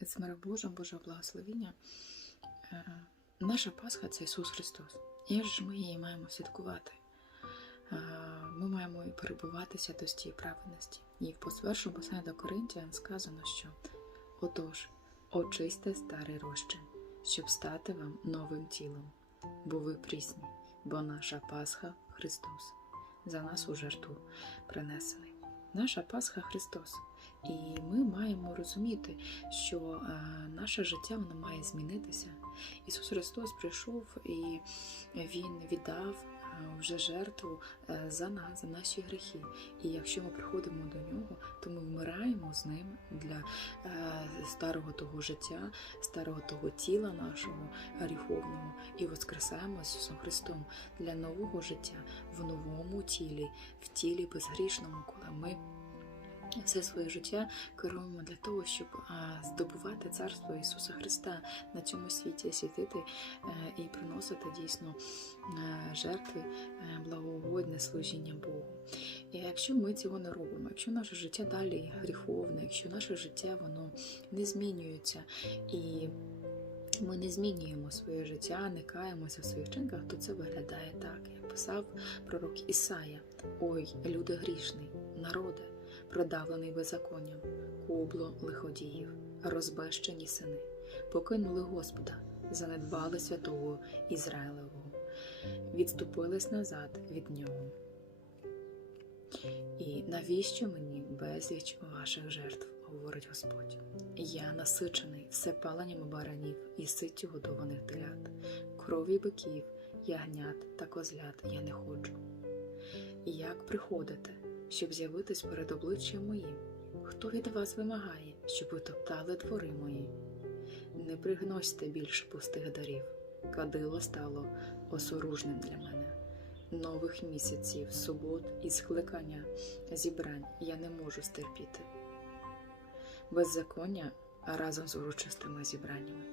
з миром Божим, Божого благословіння. Е, Наша Пасха це Ісус Христос. І ж ми її маємо святкувати. Е, Ми маємо і перебувати в святості праведності. І в першому до Коринтян сказано, що отож, очисьте старий розчин, щоб стати вам новим тілом, бо ви прісні, бо наша Пасха Христос за нас у жертву принесений. Наша Пасха Христос. І ми маємо розуміти, що е, наше життя воно має змінитися. Ісус Христос прийшов і Він віддав е, вже жертву е, за нас, за наші гріхи. І якщо ми приходимо до нього, то ми вмираємо з ним для е, старого того життя, старого того тіла нашого гріховного і воскресаємо з Ісусом Христом для нового життя в новому тілі, в тілі безгрішному, коли ми все своє життя керуємо для того, щоб здобувати царство Ісуса Христа на цьому світі, світити е, і приносити дійсно е, жертви, е, благоугодне служіння Богу. І якщо ми цього не робимо, якщо наше життя далі гріховне, якщо наше життя воно не змінюється і ми не змінюємо своє життя, не каємося в своїх чинках, то це виглядає так, як писав пророк Ісая: Ой, люди грішний, народе, продавлений беззаконням, кубло лиходіїв, розбещені сини, покинули Господа, занедбали святого Ізраїлевого, відступились назад від нього. І навіщо мені безліч ваших жертв, говорить Господь. Я насичений всепаленнями баранів і ситтю годованих телят, крові биків, ягнят та козлят я не ходжу. Як приходите, щоб з'явитись перед обличчям моїм? Хто від вас вимагає, щоб ви топтали двори мої? Не пригносьте більше пустих дарів. Кадило стало осоружним для мене. Нових місяців, субот і скликання зібрань я не можу стерпіти. Беззаконня разом з урочистими зібраннями.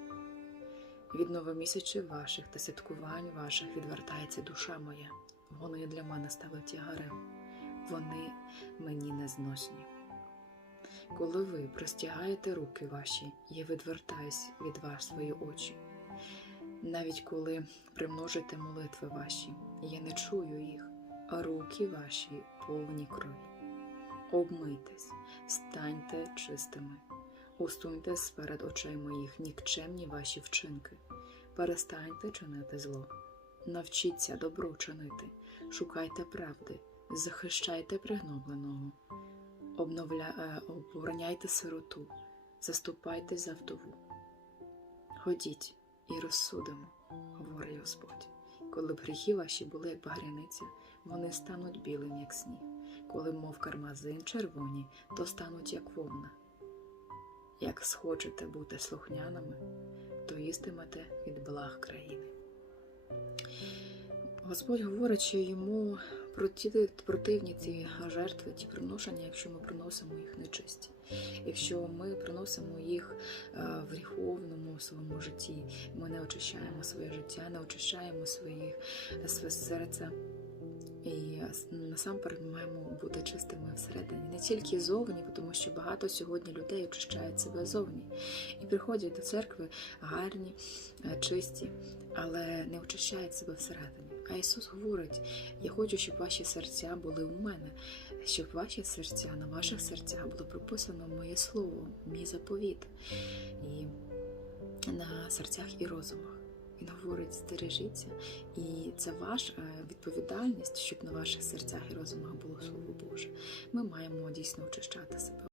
Від новомісячів ваших та святкувань ваших відвертається душа моя. Вони для мене стали тягарем, вони мені незносні. Коли ви простягаєте руки ваші, я відвертаюсь від вас свої очі. Навіть коли примножите молитви ваші, я не чую їх, а руки ваші повні крові. Обмийтесь, станьте чистими, усуньте сперед очей моїх нікчемні ваші вчинки, перестаньте чинити зло, навчіться добро чинити, шукайте правди, захищайте пригнобленого, обновля... е, обороняйте сироту, заступайте за вдову. Ходіть і розсудимо, говорить Господь. Коли гріхи ваші були як багряниця, вони стануть білим, як сніг. Коли, мов кармазин червоні, то стануть як вовна. Як схочете бути слухняними, то їстимете від благ країни. Господь говорить, що йому противні ці жертви, ті приношення, якщо ми приносимо їх нечисті. Якщо ми приносимо їх е, в гріховному своєму житті, ми не очищаємо своє життя, не очищаємо своє серце. І насамперед ми маємо бути чистими всередині, не тільки зовні, тому що багато сьогодні людей очищають себе зовні і приходять до церкви гарні, е, чисті, але не очищають себе всередині. А Ісус говорить: я хочу, щоб ваші серця були у мене, щоб ваші серця на ваших серцях було прописано моє слово, мій заповіт і на серцях і розумах. Він говорить, стережіться, і це ваша е, відповідальність, щоб на ваших серцях і розумах було Слово Боже. Ми маємо дійсно очищати себе.